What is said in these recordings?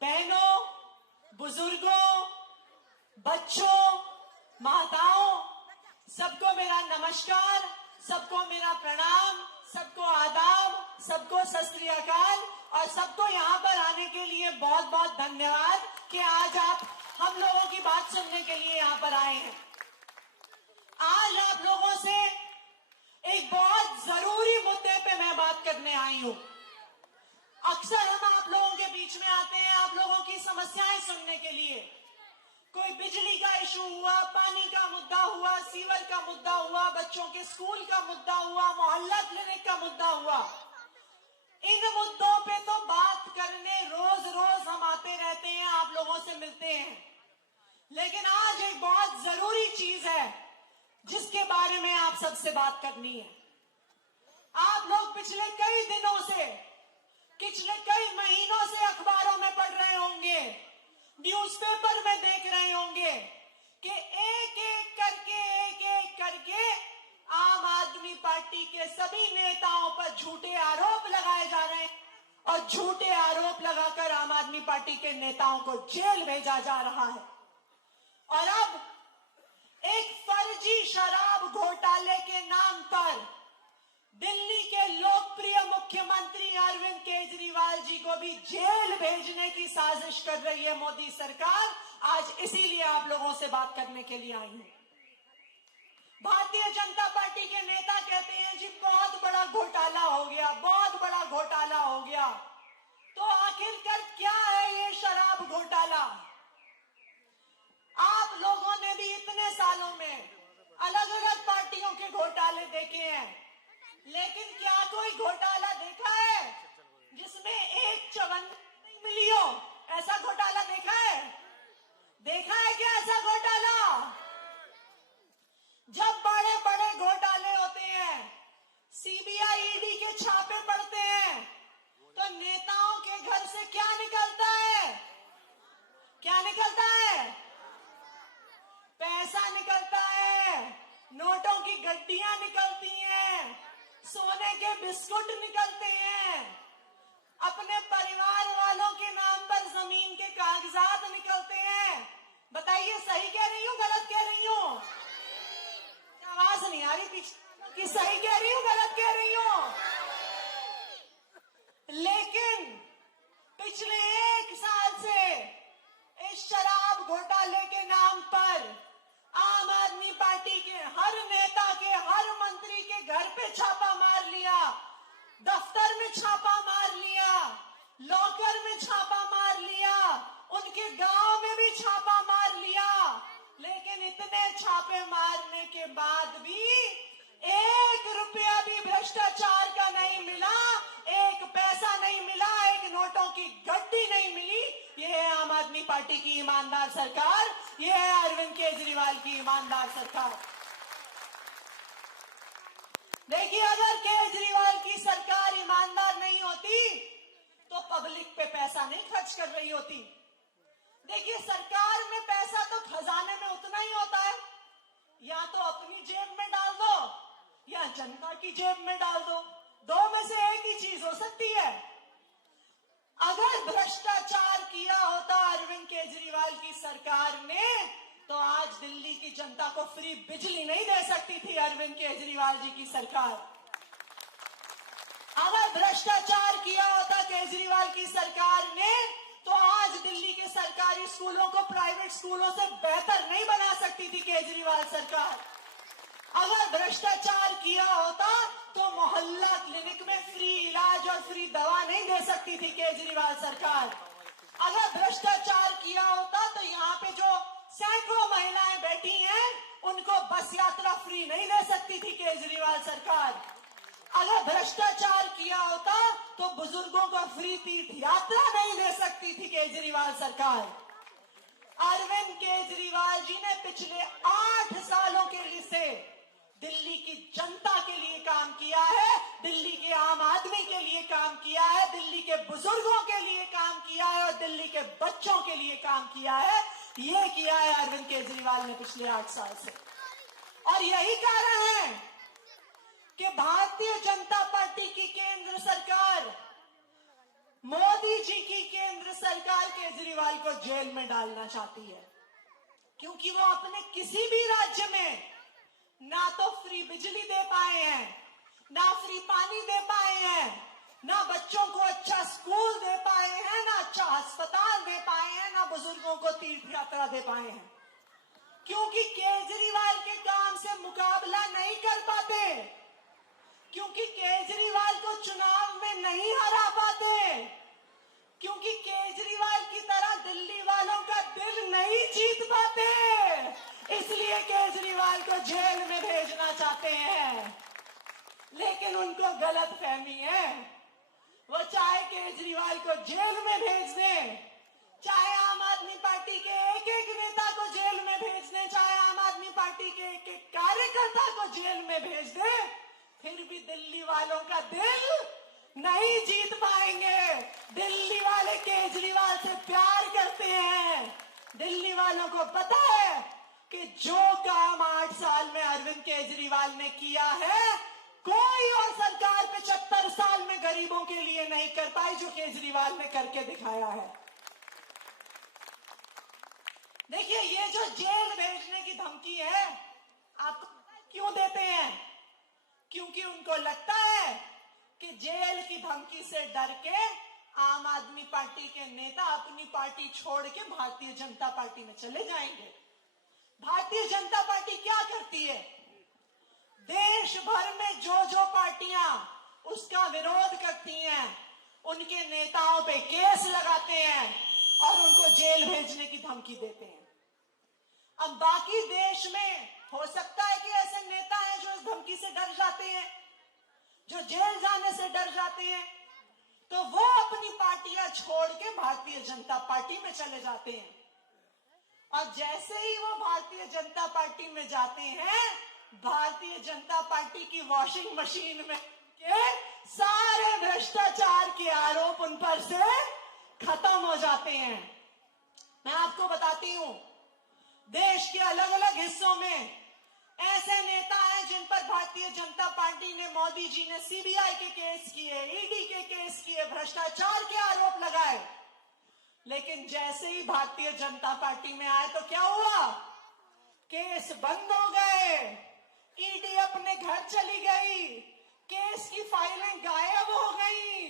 बहनों, बुजुर्गों, बच्चों, माताओं, सबको मेरा नमस्कार, सबको मेरा प्रणाम, सबको आदाब, सबको सत श्री अकाल और सबको यहाँ पर आने के लिए बहुत बहुत धन्यवाद कि आज आप हम लोगों की बात सुनने के लिए यहाँ पर आए हैं। आज आप लोगों से एक बहुत जरूरी मुद्दे पे मैं बात करने आई हूँ। अक्सर हम आप लोगों के बीच में आते हैं आप लोगों की समस्याएं सुनने के लिए। कोई बिजली का इशू हुआ, पानी का मुद्दा हुआ, सीवर का मुद्दा हुआ, बच्चों के स्कूल का मुद्दा हुआ, मोहल्ला क्लिनिक का मुद्दा हुआ। इन मुद्दों पे तो बात करने रोज रोज हम आते रहते हैं, आप लोगों से मिलते हैं। लेकिन आज एक बहुत जरूरी चीज है जिसके बारे में आप सबसे बात करनी है। आप लोग पिछले कई दिनों से, पिछले कई महीनों से अखबारों में पढ़ रहे होंगे, न्यूज़पेपर में देख रहे होंगे कि एक एक करके आम आदमी पार्टी के सभी नेताओं पर झूठे आरोप लगाए जा रहे हैं और झूठे आरोप लगाकर आम आदमी पार्टी के नेताओं को जेल भेजा जा रहा है। और अब एक फर्जी शराब घोटाले के नाम पर दिल्ली के लोकप्रिय मुख्यमंत्री अरविंद केजरीवाल जी को भी जेल भेजने की साजिश कर रही है मोदी सरकार। आज इसीलिए आप लोगों से बात करने के लिए आई हूं। भारतीय जनता पार्टी के नेता कहते हैं जी बहुत बड़ा घोटाला हो गया, बहुत बड़ा घोटाला हो गया। तो आखिरकार क्या है ये शराब घोटाला? आप लोगों ने भी इतने सालों में अलग अलग पार्टियों के घोटाले देखे हैं, लेकिन क्या कोई घोटाला देखा है जिसमें एक चवन्नी नहीं मिली हो? ऐसा घोटाला देखा है? देखा है क्या ऐसा घोटाला? जब बड़े बड़े घोटाले होते हैं, सीबीआई ईडी के छापे पड़ते हैं, तो नेताओं के घर से क्या निकलता है? क्या निकलता है? पैसा निकलता है, नोटों की गड्डियां निकलती हैं, सोने के बिस्कुट निकलते हैं, अपने परिवार वालों के नाम पर जमीन के कागजात निकलते हैं। बताइए सही कह रही हूँ, गलत कह रही हूँ? आवाज नहीं आ रही पीछे कि सही कह रही हूँ, गलत कह रही हूँ? लेकिन पिछले एक साल से इस शराब घोटाले के नाम पर आम आदमी पार्टी के हर नेता के, हर मंत्री के घर पे छापा मार लिया, दफ्तर में छापा मार लिया, लॉकर में छापा मार लिया, उनके गांव में भी छापा मार लिया। लेकिन इतने छापे मारने के बाद भी 1 रुपया भी भ्रष्टाचार का नहीं मिला, एक पैसा नहीं मिला, एक नोटों की गड्डी नहीं मिली। ये है आम आदमी पार्टी की ईमानदार सरकार, ये है अरविंद केजरीवाल की ईमानदार सरकार। देखिए, अगर केजरीवाल की सरकार ईमानदार नहीं होती तो पब्लिक पे पैसा नहीं खर्च कर रही होती। देखिए, सरकार में पैसा तो खजाने में उतना ही होता है, या तो अपनी जेब में डाल दो या जनता की जेब में डाल दो, दो में से एक ही चीज हो सकती है। अगर भ्रष्टाचार किया होता अरविंद केजरीवाल की सरकार ने, तो आज दिल्ली की जनता को फ्री बिजली नहीं दे सकती थी अरविंद केजरीवाल जी की सरकार। अगर भ्रष्टाचार किया होता केजरीवाल की सरकार ने, तो आज दिल्ली के सरकारी स्कूलों को प्राइवेट स्कूलों से बेहतर नहीं बना सकती थी केजरीवाल सरकार। अगर भ्रष्टाचार किया होता तो मोहल्ला क्लिनिक में फ्री इलाज और फ्री दवा नहीं दे सकती थी केजरीवाल सरकार। अगर भ्रष्टाचार किया होता तो यहाँ पे जो सैकड़ों महिलाएं बैठी हैं उनको बस यात्रा फ्री नहीं दे सकती थी केजरीवाल सरकार। अगर भ्रष्टाचार किया होता तो बुजुर्गों को फ्री तीर्थ यात्रा नहीं दे सकती थी केजरीवाल सरकार। अरविंद केजरीवाल जी ने पिछले 8 सालों के लिए दिल्ली की जनता के लिए काम किया है, दिल्ली के आम आदमी के लिए काम किया है, दिल्ली के बुजुर्गों के लिए काम किया है और दिल्ली के बच्चों के लिए काम किया है। ये किया है अरविंद केजरीवाल ने पिछले 8 साल से। और यही कारण है कि भारतीय जनता पार्टी की केंद्र सरकार मोदी जी की केंद्र सरकार केजरीवाल को जेल में डालना चाहती है, क्योंकि वो अपने किसी भी राज्य में ना तो फ्री बिजली दे पाए हैं, ना फ्री पानी दे पाए हैं, ना बच्चों को अच्छा स्कूल दे पाए हैं, ना अच्छा अस्पताल दे पाए हैं, ना बुजुर्गों को तीर्थ यात्रा दे पाए हैं, क्योंकि केजरीवाल के काम से मुकाबला नहीं कर पाते, क्योंकि केजरीवाल को चुनाव में नहीं हरा पाते, क्योंकि केजरीवाल की तरह दिल्ली वालों का दिल नहीं जीत पाते, इसलिए केजरीवाल को जेल में भेजना चाहते हैं। लेकिन उनको गलत फहमी है, वो चाहे केजरीवाल को जेल में भेज दें, चाहे आम आदमी पार्टी के एक एक नेता को जेल में भेज दें, चाहे आम आदमी पार्टी के एक एक कार्यकर्ता को जेल में भेज दें, फिर भी दिल्ली वालों का दिल नहीं जीत पाएंगे। दिल्ली वाले केजरीवाल से प्यार करते हैं। दिल्ली वालों को पता है कि जो काम 8 साल में अरविंद केजरीवाल ने किया है, कोई और सरकार 75 साल में गरीबों के लिए नहीं कर पाई, जो केजरीवाल ने करके दिखाया है। देखिए, ये जो जेल भेजने की धमकी है, आपको क्यों देते हैं? क्योंकि उनको लगता है कि जेल की धमकी से डर के आम आदमी पार्टी के नेता अपनी पार्टी छोड़ के भारतीय जनता पार्टी में चले जाएंगे। भारतीय जनता पार्टी क्या करती है? देश भर में जो जो पार्टियां उसका विरोध करती हैं, उनके नेताओं पे केस लगाते हैं और उनको जेल भेजने की धमकी देते हैं। अब बाकी देश में हो सकता है कि ऐसे नेता हैं जो इस धमकी से डर जाते हैं, जो जेल जाने से डर जाते हैं, तो वो अपनी पार्टियां छोड़ के भारतीय जनता पार्टी में चले जाते हैं। और जैसे ही वो भारतीय जनता पार्टी में जाते हैं, भारतीय जनता पार्टी की वॉशिंग मशीन में के सारे भ्रष्टाचार के आरोप उन पर से खत्म हो जाते हैं। मैं आपको बताती हूं, देश के अलग अलग हिस्सों में ऐसे नेता हैं जिन पर भारतीय जनता पार्टी ने, मोदी जी ने सीबीआई के केस किए, ईडी के केस किए, भ्रष्टाचार के आरोप लगाए। लेकिन जैसे ही भारतीय जनता पार्टी में आए तो क्या हुआ? केस बंद हो गए, ईडी अपने घर चली गई, केस की फाइलें गायब हो गई,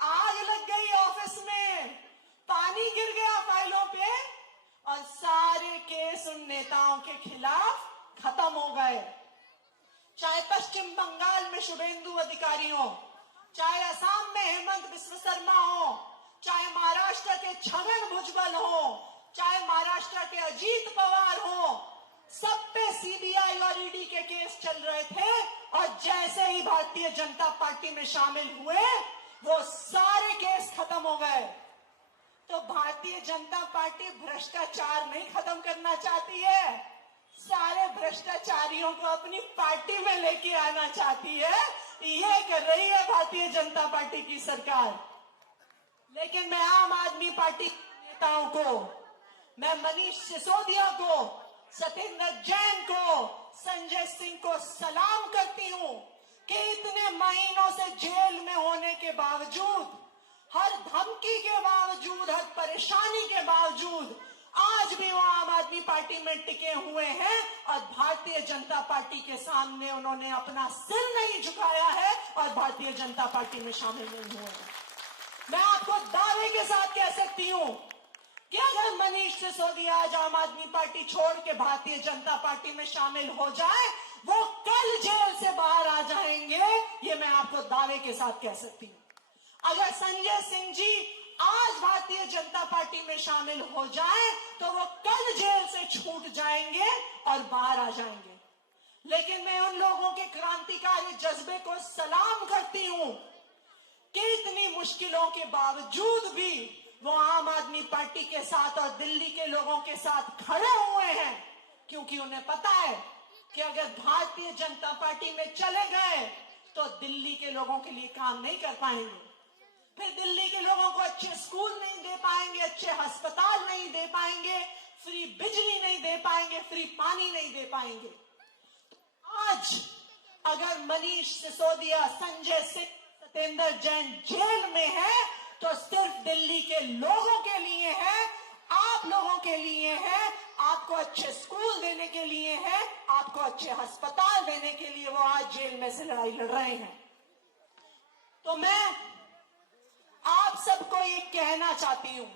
आग लग गई ऑफिस में, पानी गिर गया फाइलों पे और सारे केस उन नेताओं के खिलाफ खत्म हो गए। चाहे पश्चिम बंगाल में शुभेंदु अधिकारी हो, चाहे असम में हेमंत बिस्व शर्मा हो, चाहे महाराष्ट्र के छगन भुजबल हो, चाहे महाराष्ट्र के अजीत पवार हो, सब पे सीबीआई और ईडी के केस चल रहे थे। और जैसे ही भारतीय जनता पार्टी में शामिल हुए, वो सारे केस खत्म हो गए। तो भारतीय जनता पार्टी भ्रष्टाचार नहीं खत्म करना चाहती है, सारे भ्रष्टाचारियों को अपनी पार्टी में लेके आना चाहती है। ये कर रही है भारतीय जनता पार्टी की सरकार। लेकिन मैं आम आदमी पार्टी के नेताओं को, मैं मनीष सिसोदिया को, सत्येंद्र जैन को, संजय सिंह को सलाम करती हूं कि इतने महीनों से जेल में होने के बावजूद, हर धमकी के बावजूद, हर परेशानी के बावजूद आज भी वो आम आदमी पार्टी में टिके हुए हैं और भारतीय जनता पार्टी के सामने उन्होंने अपना सिर नहीं झुकाया है और भारतीय जनता पार्टी में शामिल नहीं हुए हैं। मैं आपको दावे के साथ कह सकती हूं कि अगर मनीष सिसोदिया आज आम आदमी पार्टी छोड़ के भारतीय जनता पार्टी में शामिल हो जाए, वो कल जेल से बाहर आ जाएंगे। ये मैं आपको दावे के साथ कह सकती हूं। अगर संजय सिंह जी आज भारतीय जनता पार्टी में शामिल हो जाए तो वो कल जेल से छूट जाएंगे और बाहर आ जाएंगे। लेकिन मैं उन लोगों के क्रांतिकारी जज्बे को सलाम करती हूं कि इतनी मुश्किलों के बावजूद भी वो आम आदमी पार्टी के साथ और दिल्ली के लोगों के साथ खड़े हुए हैं, क्योंकि उन्हें पता है कि अगर भारतीय जनता पार्टी में चले गए तो दिल्ली के लोगों के लिए काम नहीं कर पाएंगे, फिर दिल्ली के लोगों को अच्छे स्कूल नहीं दे पाएंगे, अच्छे अस्पताल नहीं दे पाएंगे, फ्री बिजली नहीं दे पाएंगे, फ्री पानी नहीं दे पाएंगे। आज अगर मनीष सिसोदिया, संजय सिंह, सत्येंद्र जैन जेल में है तो सिर्फ दिल्ली के लोगों के लिए है, आप लोगों के लिए है, आपको अच्छे स्कूल देने के लिए है, आपको अच्छे अस्पताल देने के लिए वो आज जेल में से लड़ाई लड़ रहे हैं। तो मैं आप सबको ये कहना चाहती हूं,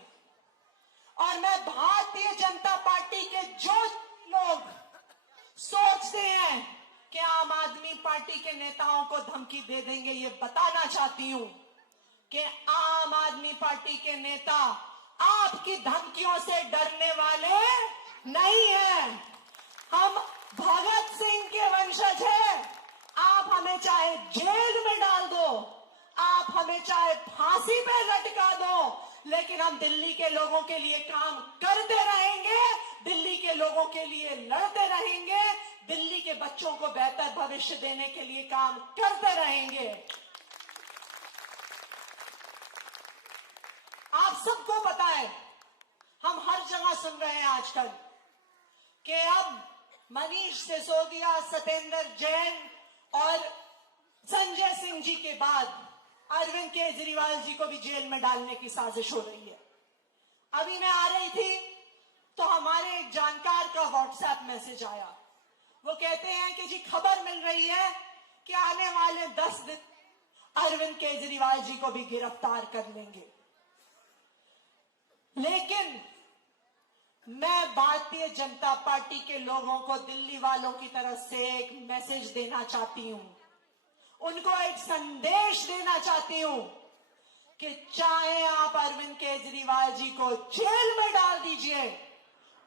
और मैं भारतीय जनता पार्टी के जो लोग सोचते हैं कि आम आदमी पार्टी के नेताओं को धमकी दे देंगे, ये बताना चाहती हूं कि आम आदमी पार्टी के नेता आपकी धमकियों से डरने वाले नहीं हैं। हम भगत सिंह के वंशज हैं। आप हमें चाहे जेल में डाल दो, आप हमें चाहे फांसी पे लटका दो, लेकिन हम दिल्ली के लोगों के लिए काम करते रहेंगे, दिल्ली के लोगों के लिए लड़ते रहेंगे, दिल्ली के बच्चों को बेहतर भविष्य देने के लिए काम करते रहेंगे। आप सबको पता है, हम हर जगह सुन रहे हैं आजकल कि अब मनीष सिसोदिया, सत्येंद्र जैन और संजय सिंह जी के बाद अरविंद केजरीवाल जी को भी जेल में डालने की साजिश हो रही है। अभी मैं आ रही थी तो हमारे एक जानकार का व्हाट्सएप मैसेज आया। वो कहते हैं कि जी खबर मिल रही है कि आने वाले 10 दिन अरविंद केजरीवाल जी को भी गिरफ्तार कर लेंगे। लेकिन मैं भारतीय जनता पार्टी के लोगों को, दिल्ली वालों की तरफ से एक मैसेज देना चाहती हूं, उनको एक संदेश देना चाहती हूं कि चाहे आप अरविंद केजरीवाल जी को जेल में डाल दीजिए,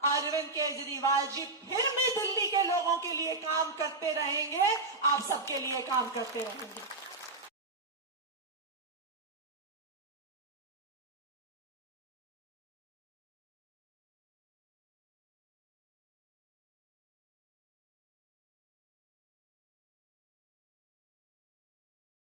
अरविंद केजरीवाल जी फिर भी दिल्ली के लोगों के लिए काम करते रहेंगे, आप सबके लिए काम करते रहेंगे।